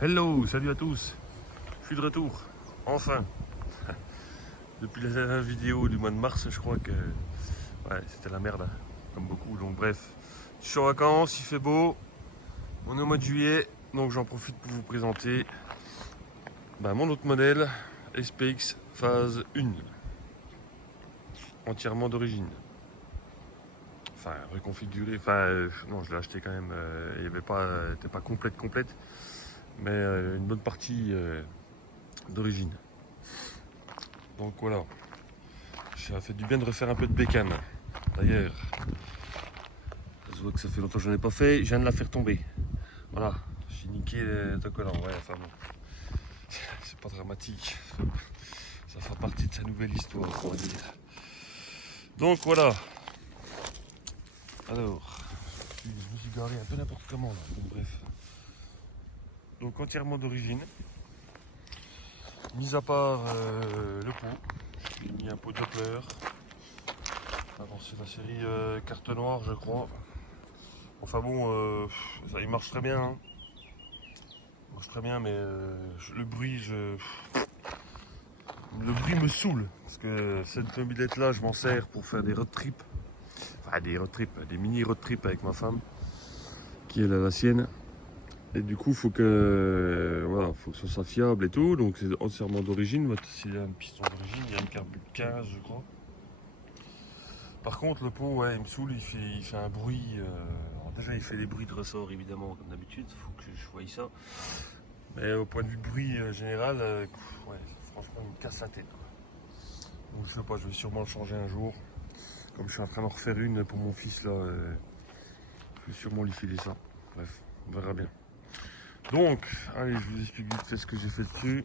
Hello, salut à tous. Je suis de retour, enfin. Depuis la dernière vidéo du mois de mars, je crois que ouais, c'était la merde, hein, comme beaucoup. Donc bref, je suis en vacances, il fait beau. On est au mois de juillet, donc j'en profite pour vous présenter mon autre modèle, SPX phase 1, entièrement d'origine. Enfin, reconfiguré, non, je l'ai acheté quand même, il n'y avait pas, était pas complète, mais une bonne partie d'origine. Donc voilà, ça fait du bien de refaire un peu de bécane. D'ailleurs, je vois que ça fait longtemps que je n'en ai pas fait, je viens de la faire tomber. Voilà, j'ai niqué l'autocollant, ouais, enfin bon, c'est pas dramatique. Ça fera partie de sa nouvelle histoire, on va dire. Donc voilà. Alors, je me suis garé un peu n'importe comment là, donc bref. Donc entièrement d'origine. Mis à part le pot, j'ai mis un pot Doppler. Alors c'est la série carte noire je crois. Enfin bon, ça, il marche très bien. Hein. Il marche très bien mais le bruit, le bruit me saoule. Parce que cette mobilette là je m'en sers pour faire des road trips. Enfin des road trips, des mini road trips avec ma femme. Qui est la sienne. Et du coup faut que voilà, faut que ce soit fiable et tout. Donc c'est entièrement d'origine. S'il y a un piston d'origine, il y a une carbure 15 je crois. Par contre, le pot, ouais, il me saoule, il fait un bruit. Alors déjà, il fait des bruits de ressort, évidemment, comme d'habitude, il faut que je voie ça. Mais au point de vue bruit général, ouais, franchement, il me casse la tête. Quoi. Donc, je sais pas, je vais sûrement le changer un jour. Comme je suis en train d'en refaire une pour mon fils, là, je vais sûrement lui filer ça. Bref, on verra bien. Donc, allez, je vous explique vite fait ce que j'ai fait dessus.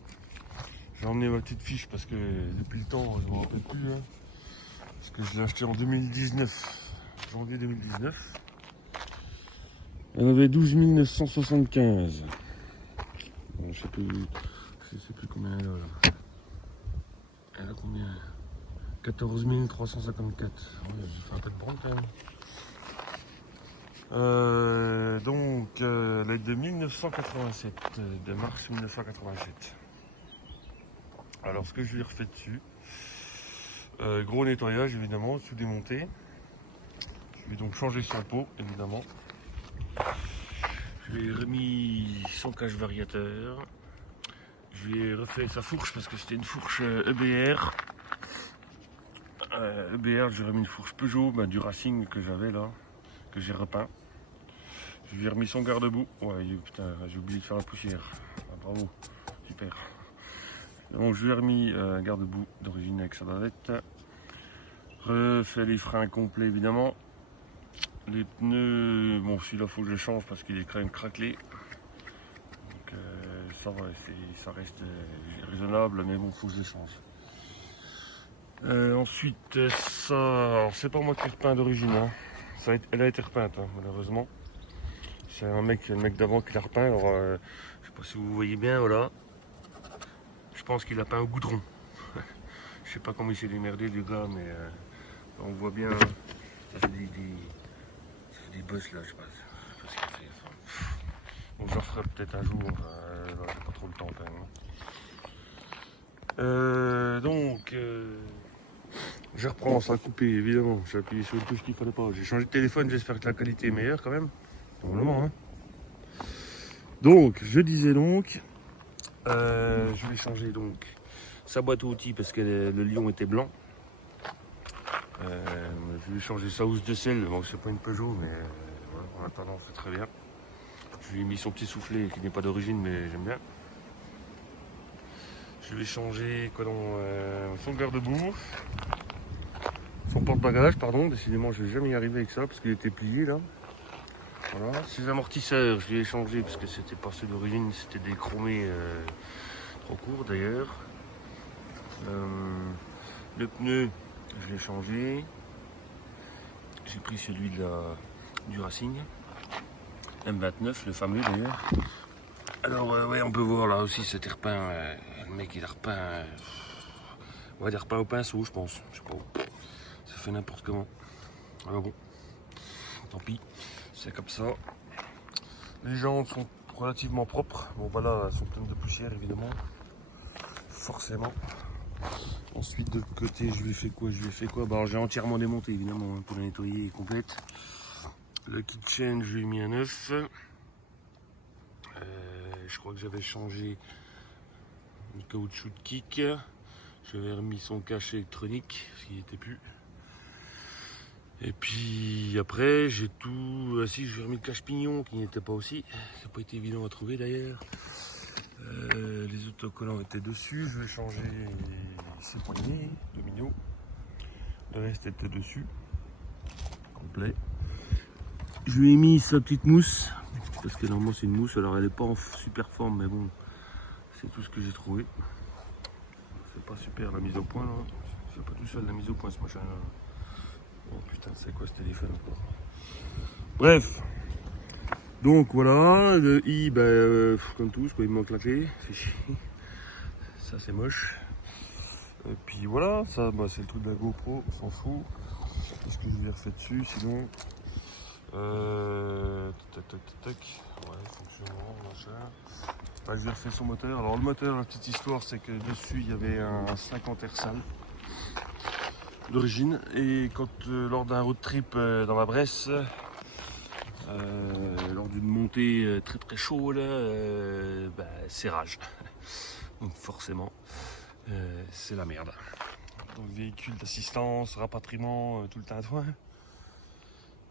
J'ai emmené ma petite fiche parce que depuis le temps, je ne me rappelle plus. Hein. Parce que je l'ai acheté en 2019, janvier 2019. Elle avait 12 975. Bon, je sais plus combien elle a là. Elle a combien 14 354. Ouais, j'ai fait un peu de bande quand même. Elle est de 1987, de mars 1987. Alors ce que je lui ai refait dessus, gros nettoyage évidemment, tout démonté. Je lui ai donc changé son pot évidemment. Je lui ai remis son cache variateur. Je lui ai refait sa fourche parce que c'était une fourche EBR. EBR, j'ai remis une fourche Peugeot, du Racing que j'avais là, que j'ai repeint. Je lui ai remis son garde-boue. Ouais, putain, j'ai oublié de faire la poussière. Ah, bravo, super. Donc je lui ai remis un garde-boue d'origine avec sa bavette. Refait les freins complets évidemment. Les pneus, bon celui-là faut que je le change parce qu'il est quand même craquelé. Donc ça va, ça reste raisonnable, mais bon faut que je le change. Ensuite ça, c'est pas moi qui ai repeint d'origine, hein. Elle a été repeinte hein, malheureusement. C'est le mec d'avant qui l'a repeint, alors je sais pas si vous voyez bien, voilà. Je pense qu'il a peint au goudron. Je sais pas comment il s'est démerdé le gars, mais on voit bien, ça fait des bosses là, je sais pas ce qu'il fait. Enfin, bon, j'en ferai peut-être un jour, là, j'ai pas trop le temps quand même. Je reprends sans couper évidemment, j'ai appuyé sur une touche qu'il fallait pas. J'ai changé de téléphone, j'espère que la qualité est meilleure quand même. Normalement, hein. Donc, je disais donc, je vais changer donc sa boîte à outils parce que le lion était blanc. Je vais changer sa housse de selle, bon c'est pas une Peugeot mais voilà, en attendant c'est très bien. Je lui ai mis son petit soufflet qui n'est pas d'origine mais j'aime bien. Je vais changer son garde-boue, son porte-bagages pardon, décidément je vais jamais y arriver avec ça parce qu'il était plié là. Voilà, ses amortisseurs je les ai changés parce que c'était pas ceux d'origine, c'était des chromés trop courts d'ailleurs. Le pneu je l'ai changé. J'ai pris celui du Racing M29, le fameux d'ailleurs. Alors ouais, on peut voir là aussi c'était repeint. Le mec il a repeint. Ouais, il a repeint au pinceau je pense. Je sais pas. Ça fait n'importe comment. Alors bon. Tant pis. C'est comme ça. Les jantes sont relativement propres. Bon voilà, elles sont pleines de poussière évidemment, forcément. Ensuite de l'autre côté, je lui ai fait quoi? Bah, j'ai entièrement démonté évidemment pour la nettoyer complète. Le kitchen, je lui ai mis un neuf. Je crois que j'avais changé le caoutchouc de kick. J'avais remis son cache électronique, parce qu'il n'y était plus. Et puis après, j'ai tout. Ah si, j'ai remis le cache-pignon qui n'y était pas aussi. Ça n'a pas été évident à trouver d'ailleurs. Les autocollants étaient dessus. Je vais changer ses poignées de mignon. Le reste était dessus. Complet. Je lui ai mis sa petite mousse. Parce que normalement c'est une mousse. Alors elle n'est pas en super forme, mais bon, c'est tout ce que j'ai trouvé. C'est pas super la mise au point là. Je fais pas tout seul la mise au point ce machin là. Oh putain, c'est quoi ce téléphone encore? Bref. Donc voilà, le i, comme tous, quoi, il me manque la clé. C'est chier. Ça c'est moche. Et puis voilà, ça c'est le truc de la GoPro, on s'en fout. Qu'est-ce que je vais refaire dessus sinon? Tac. Ouais, fonctionnement, machin. Bah, j'ai refait son moteur. Alors le moteur, la petite histoire, c'est que dessus il y avait un 50 Hersal d'origine. Et quand lors d'un road trip dans la Bresse, lors d'une montée très chaude, serrage. Donc forcément, c'est la merde. Donc véhicule d'assistance, rapatriement, tout le tintouin.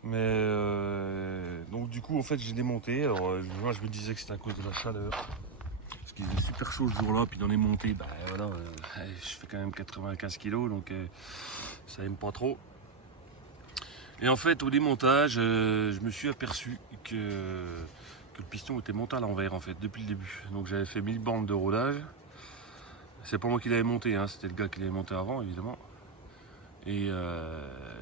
Mais donc du coup en fait j'ai démonté. Alors moi je me disais que c'était à cause de la chaleur. Parce qu'il faisait super chaud ce jour-là, puis dans les montées, je fais quand même 95 kg, donc ça aime pas trop. Et en fait au démontage, je me suis aperçu que le piston était monté à l'envers en fait depuis le début. Donc j'avais fait 1000 bornes de rodage. C'est pas moi qui l'avais monté, hein, c'était le gars qui l'avait monté avant évidemment. Et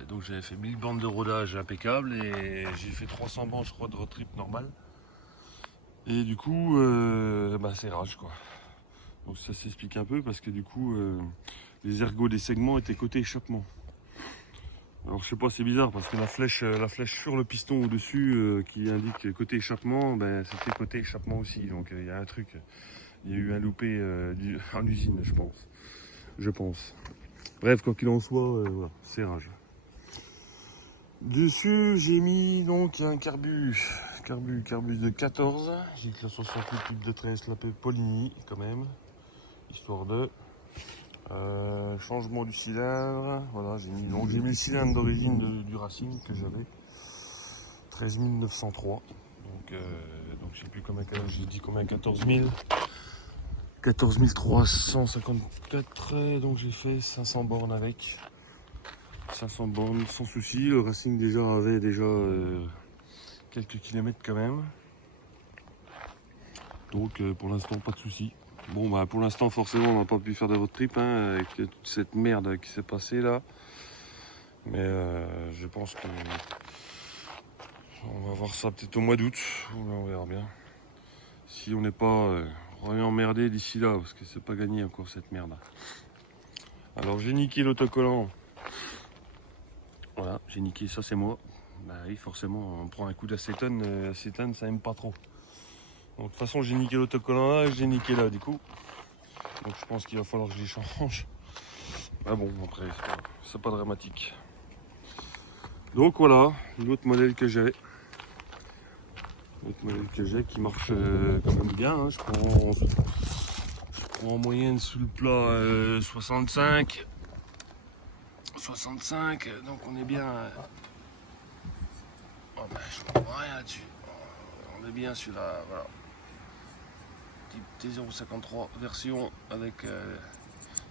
donc j'avais fait 1000 bandes de rodage impeccable et j'ai fait 300 bandes je crois de road trip normal. Et du coup c'est rage quoi. Donc ça s'explique un peu parce que du coup les ergots des segments étaient côté échappement. Alors je sais pas, c'est bizarre parce que la flèche sur le piston au dessus qui indique côté échappement, c'était côté échappement aussi. Donc il y a un truc, il y a eu un loupé en usine je pense. Bref, quoi qu'il en soit, voilà, c'est rage. Dessus, j'ai mis donc un carbus de 14. J'ai que la 68 de 13, la Polini quand même, histoire de changement du cylindre. Voilà, j'ai mis le cylindre d'origine du Racing que j'avais, 13 903. Donc je sais plus combien, j'ai dit combien, 14 354. Donc j'ai fait 500 bornes avec. 500 bornes sans souci. Le Racing avait quelques kilomètres quand même. Donc pour l'instant pas de souci. Bon pour l'instant forcément on n'a pas pu faire de road trip avec toute cette merde qui s'est passée là. Mais je pense qu'on va voir ça peut-être au mois d'août. On verra bien. Si on n'est pas vraiment emmerdé d'ici là, parce que c'est pas gagné encore cette merde. Alors j'ai niqué l'autocollant. Voilà, j'ai niqué, ça c'est moi. Bah oui, forcément, on prend un coup d'acétone, acétone ça aime pas trop. Donc de toute façon, j'ai niqué l'autocollant là et j'ai niqué là du coup. Donc je pense qu'il va falloir que je les change. Ah bon, après, c'est pas dramatique. Donc voilà, l'autre modèle que j'ai. L'autre modèle que j'ai qui marche quand même bien. Hein. Je prends en moyenne sous le plat 65. 65, donc on est bien. Je comprends rien là-dessus. On est bien sur la voilà. Type T053 version avec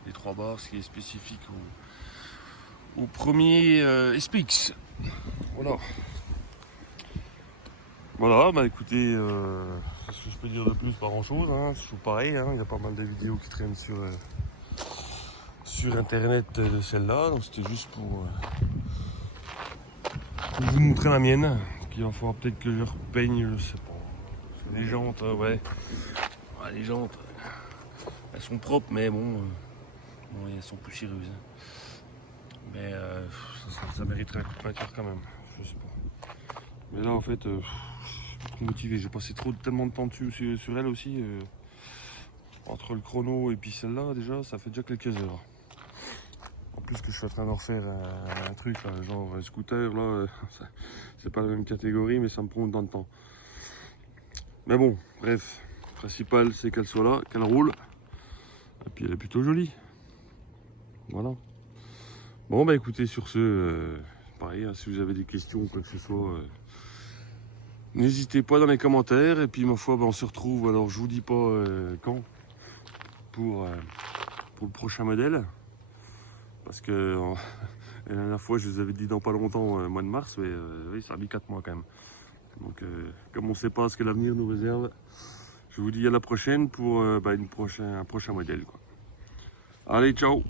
les 3 barres, ce qui est spécifique au premier SPX. Voilà. Voilà, écoutez, ce que je peux dire de plus, pas grand chose. Hein. C'est toujours pareil, hein. Il y a pas mal de vidéos qui traînent sur internet de celle-là. Donc c'était juste pour vous montrer la mienne. Il va falloir peut-être que je repeigne, je sais pas. Les jantes, ouais. Les jantes, elles sont propres, mais bon, elles sont poussiéreuses. Mais ça mériterait un coup de peinture quand même. Je sais pas. Mais là, en fait, trop motivé. J'ai passé tellement de temps dessus sur elle aussi. Entre le chrono et puis celle-là, déjà, ça fait déjà quelques heures. En plus que je suis en train de refaire un truc, là, genre un scooter, là, c'est pas la même catégorie, mais ça me prend autant de temps. Mais bon, bref, le principal c'est qu'elle soit là, qu'elle roule. Et puis elle est plutôt jolie. Voilà. Bon, bah écoutez, sur ce, pareil, hein, si vous avez des questions ou quoi que ce soit, n'hésitez pas dans les commentaires. Et puis, ma foi, bah, on se retrouve, alors je vous dis pas quand, pour le prochain modèle. Parce que la dernière fois, je vous avais dit dans pas longtemps, mois de mars, mais oui, ça a mis 4 mois quand même. Donc, comme on ne sait pas ce que l'avenir nous réserve, je vous dis à la prochaine pour un prochain modèle, quoi. Allez, ciao!